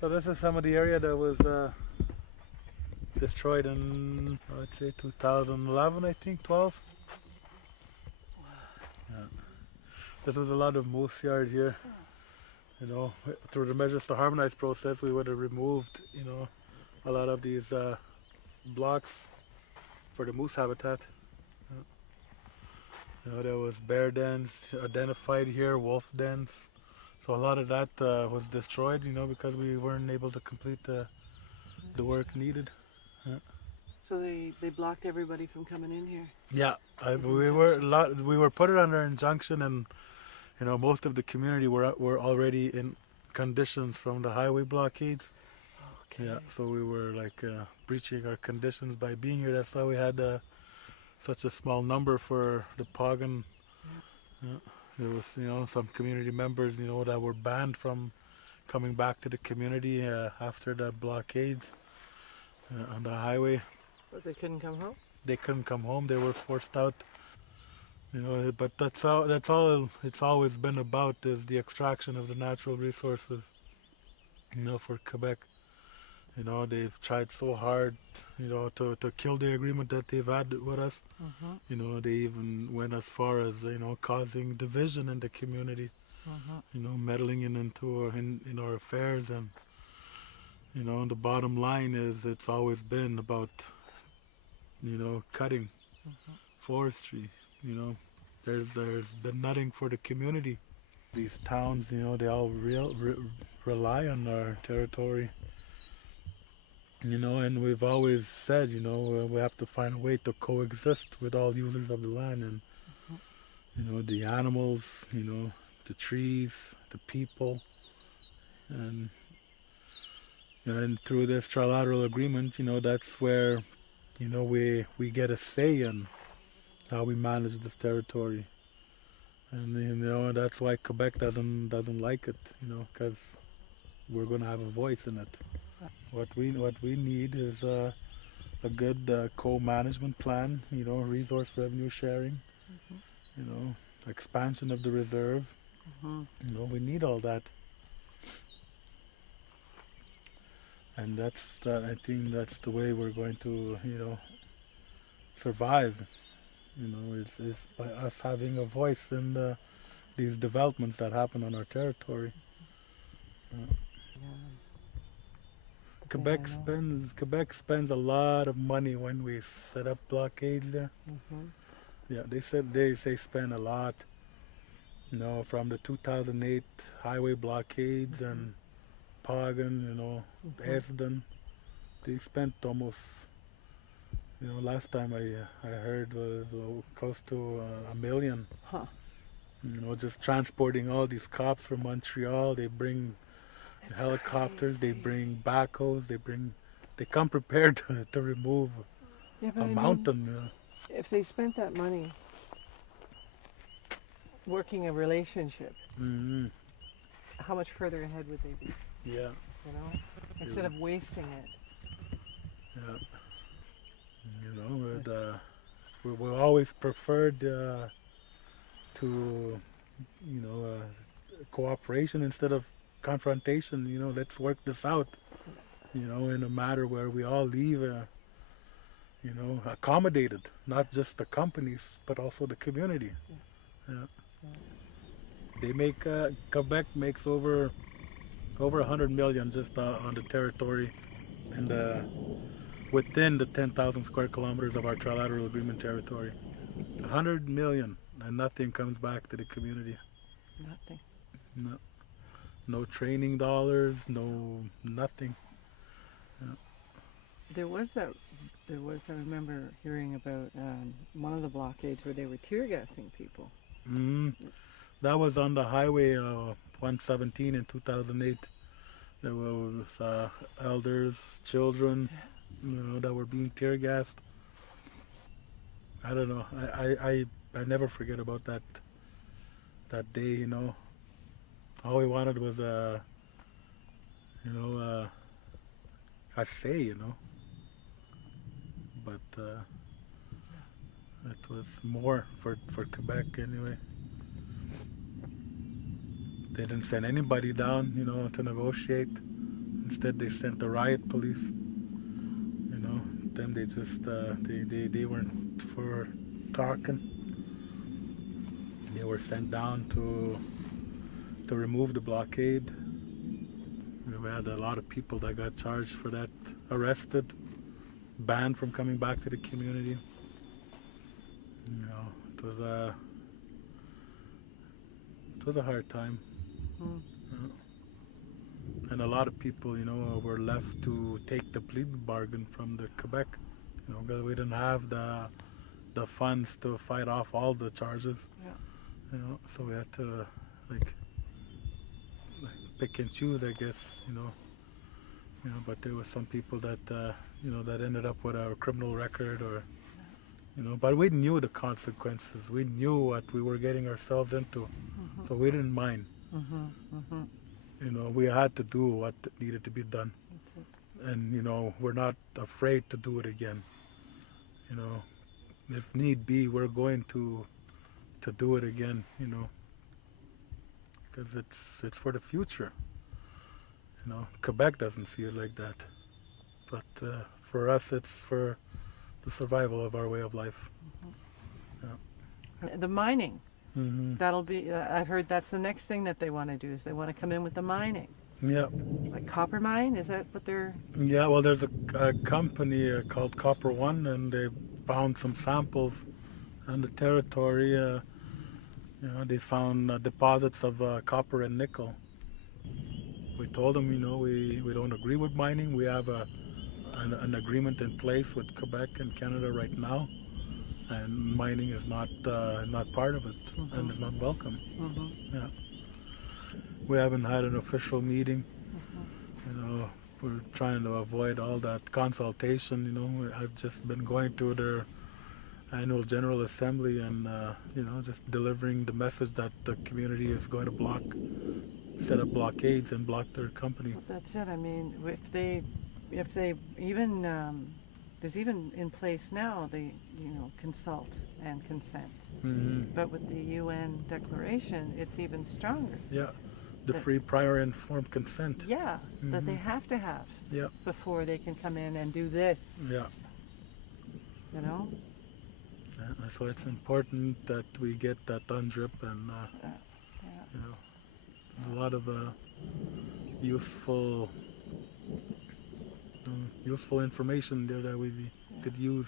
So this is some of the area that was destroyed in, I'd say 2011, I think, 12. Yeah. This was a lot of moose yard here. You know, through the Measures to Harmonize process, we would have removed, you know, a lot of these blocks for the moose habitat. You know, there was bear dens identified here, wolf dens. So a lot of that was destroyed, you know, because we weren't able to complete the work needed. Yeah. So they blocked everybody from coming in here. Yeah, With we were put it under injunction, and you know most of the community were already in conditions from the highway blockades. Okay. Yeah, so we were like breaching our conditions by being here. That's why we had such a small number for the Pagan. Yeah. There was, you know, some community members, you know, that were banned from coming back to the community after the blockades on the highway. But they couldn't come home? They couldn't come home. They were forced out. You know, but that's all it's always been about, is the extraction of the natural resources. You know, for Quebec. You know, they've tried so hard, you know, to kill the agreement that they've had with us. Mm-hmm. You know, they even went as far as, you know, causing division in the community. Mm-hmm. You know, meddling in our affairs, and you know, the bottom line is it's always been about, you know, cutting forestry. You know, there's been nothing for the community. These towns, you know, they all rely on our territory. You know, and we've always said, you know, we have to find a way to coexist with all users of the land, and you know, the animals, you know, the trees, the people, and through this trilateral agreement, you know, that's where, you know, we get a say in how we manage this territory, and you know, that's why Quebec doesn't like it, you know, because we're gonna have a voice in it. What we need is a good co-management plan, you know, resource revenue sharing, you know, expansion of the reserve. Mm-hmm. You know, we need all that, and I think that's the way we're going to, you know, survive. You know, is by us having a voice in these developments that happen on our territory. Quebec spends a lot of money when we set up blockades there. Mm-hmm. Yeah, they spend a lot. You know, from the 2008 highway blockades and Pagan, you know, Esden, they spent almost, you know, last time I heard was close to $1 million. Huh. You know, just transporting all these cops from Montreal. They bring helicopters, they bring backhoes, they come prepared to remove Yeah, but a I mean, mountain. if they spent that money working a relationship, Mm-hmm. how much further ahead would they be? Yeah, You know, instead of wasting it. yeah. You know, we always preferred to, you know, cooperation instead of confrontation. You know, let's work this out. You know, in a matter where we all leave, you know, accommodated, not just the companies, but also the community. Yeah. They make Quebec makes over 100 million just on the territory, and within the 10,000 square kilometers of our trilateral agreement territory. 100 million, and nothing comes back to the community. Nothing. No, no training dollars, no nothing. There was that. I remember hearing about one of the blockades where they were tear gassing people. Mm, that was on the highway 117 in 2008. There was elders, children, you know, that were being tear gassed. I don't know. I never forget about that day. You know, all we wanted was you know, a say. You know, but it was more for Quebec anyway. They didn't send anybody down, you know, to negotiate. Instead, they sent the riot police. You know, them they just they weren't for talking. They were sent down to remove the blockade. We had a lot of people that got charged for that, arrested, banned from coming back to the community. You know, it was a hard time. Mm. And a lot of people, you know, were left to take the plea bargain from the Quebec, you know, because we didn't have the funds to fight off all the charges. Yeah. You know, so we had to like pick and choose, I guess, you know. But there was some people that you know, that ended up with a criminal record, or you know, but we knew the consequences. We knew what we were getting ourselves into, Mhm. so we didn't mind. Mhm. Mhm. You know, we had to do what needed to be done, That's it. and you know, we're not afraid to do it again. You know, if need be, we're going to do it again. You know, because it's for the future. You know, Quebec doesn't see it like that, but for us, it's for the survival of our way of life. The mining. Hmm. That'll be. I've heard that's the next thing that they want to do. Is they want to come in with the mining, Yeah, like copper mine. Is that what they're? yeah. Well, there's a company called Copper One, and they found some samples on the territory. You know, they found deposits of copper and nickel. We told them, you know, we don't agree with mining. We have an agreement in place with Quebec and Canada right now, and mining is not part of it, and is not welcome. Mhm. Yeah, we haven't had an official meeting. You know, we're trying to avoid all that consultation. You know, I've just been going to their annual general assembly and you know, just delivering the message that the community is going to set up blockades and block their company. That's it. I mean, if they even there's even in place now they consult and consent. Hmm. But with the UN declaration, it's even stronger. Yeah, the That- free prior informed consent. Yeah, that they Mhm. have to have Yeah, before they can come in and do this. yeah. You know. Yeah, so it's important that we get that UNDRIP, and Yeah. you know, there's a lot of useful information there that we could use.